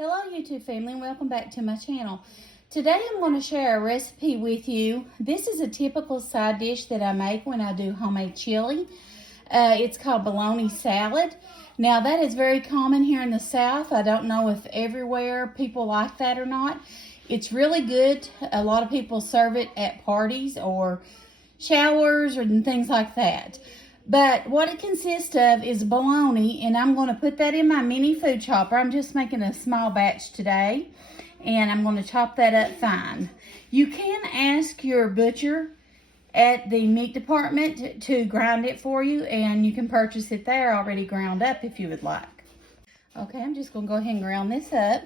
Hello YouTube family, and welcome back to my channel. Today I'm going to share a recipe with you. This is a typical side dish that I make when I do homemade chili. It's called bologna salad. Now that is very common here in the South. I don't know if everywhere people like that or not. It's really good. A lot of people serve it at parties or showers and things like that. But what it consists of is bologna, and I'm going to put that in my mini food chopper. I'm just making a small batch today, and I'm going to chop that up fine. You can ask your butcher at the meat department to grind it for you, and you can purchase it there already ground up if you would like. Okay, I'm just going to go ahead and ground this up.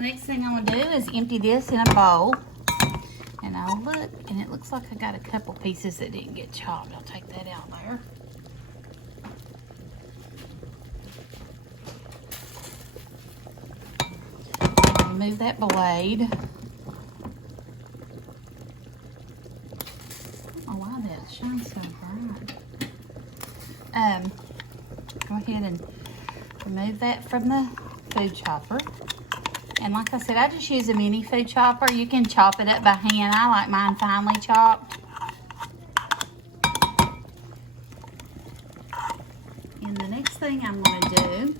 Next thing I'm going to do is empty this in a bowl, and I'll look, and it looks like I got a couple pieces that didn't get chopped. I'll take that out there. I'll remove that blade. I don't know why that shines so bright. Go ahead and remove that from the food chopper. And like I said, I just use a mini food chopper. You can chop it up by hand. I like mine finely chopped. And the next thing I'm going to do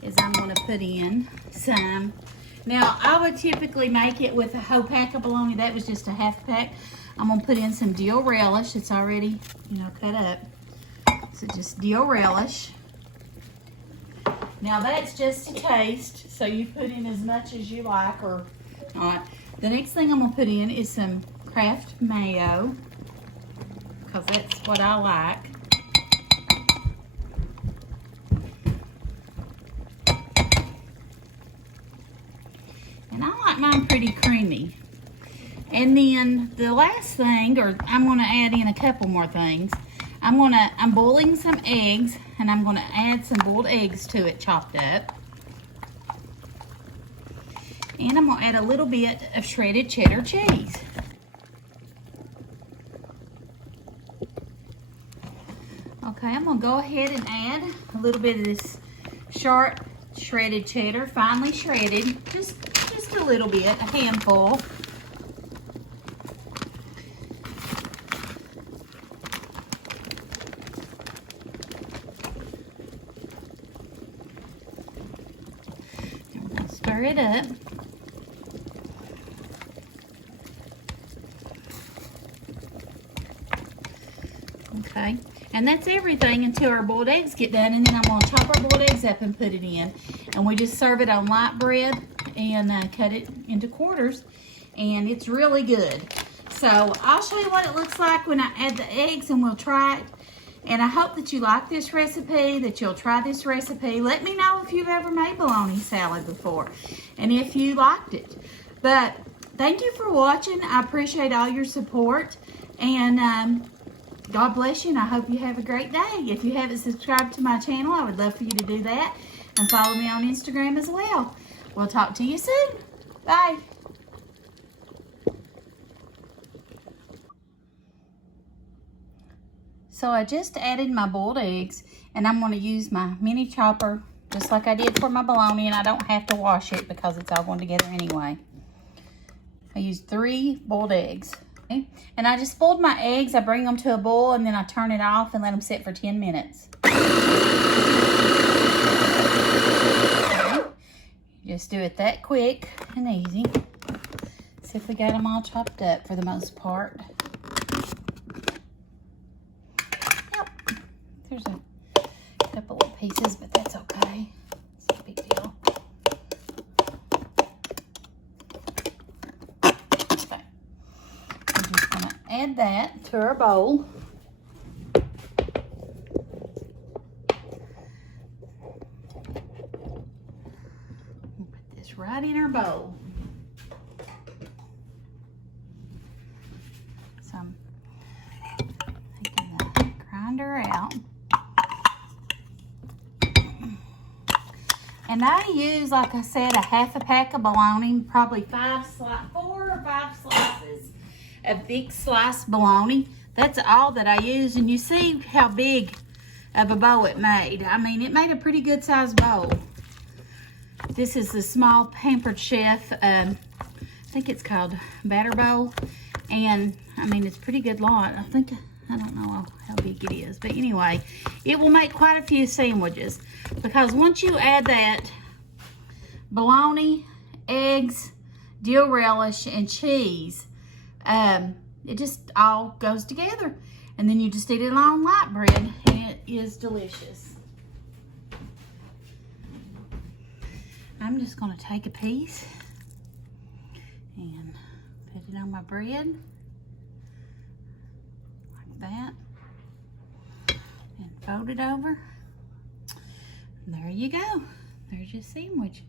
is I'm going to put in some. Now, I would typically make it with a whole pack of bologna. That was just a half pack. I'm going to put in some dill relish. It's already, cut up. So just dill relish. Now that's just a taste, so you put in as much as you like or not. The next thing I'm going to put in is some Kraft mayo, because that's what I like. And I like mine pretty creamy. And then the last thing, or I'm going to add in a couple more things. I'm boiling some eggs, and I'm going to add some boiled eggs to it, chopped up. And I'm going to add a little bit of shredded cheddar cheese. Okay, I'm going to go ahead and add a little bit of this sharp shredded cheddar, finely shredded, just a little bit, a handful. Stir it up. Okay, and that's everything until our boiled eggs get done, and then I'm going to chop our boiled eggs up and put it in. And we just serve it on light bread and cut it into quarters, and it's really good. So I'll show you what it looks like when I add the eggs, and we'll try it. And I hope that you like this recipe, that you'll try this recipe. Let me know if you've ever made bologna salad before and if you liked it. But thank you for watching. I appreciate all your support. And God bless you, and I hope you have a great day. If you haven't subscribed to my channel, I would love for you to do that. And follow me on Instagram as well. We'll talk to you soon. Bye. So I just added my boiled eggs, and I'm going to use my mini chopper just like I did for my bologna, and I don't have to wash it because it's all going together anyway. I used 3 boiled eggs. Okay? And I just boiled my eggs. I bring them to a boil, and then I turn it off and let them sit for 10 minutes. Okay? Just do it that quick and easy. See if we got them all chopped up for the most part. there's a couple of pieces, but that's okay. It's no big deal. Okay. I'm just going to add that to our bowl. Put this right in our bowl. So I'm taking the grinder out. And I use, like I said, a half a pack of bologna, probably 4 or 5 slices of thick sliced bologna. That's all that I use, and you see how big of a bowl it made. I mean, it made a pretty good sized bowl. This is the small Pampered Chef, I think it's called batter bowl, and I mean, it's a pretty good lot. I don't know how big it is, but anyway, it will make quite a few sandwiches, because once you add that bologna, eggs, dill relish, and cheese, it just all goes together, and then you just eat it on light bread, and it is delicious. I'm just going to take a piece and put it on my bread like that, and fold it over. And there you go. There's your sandwich.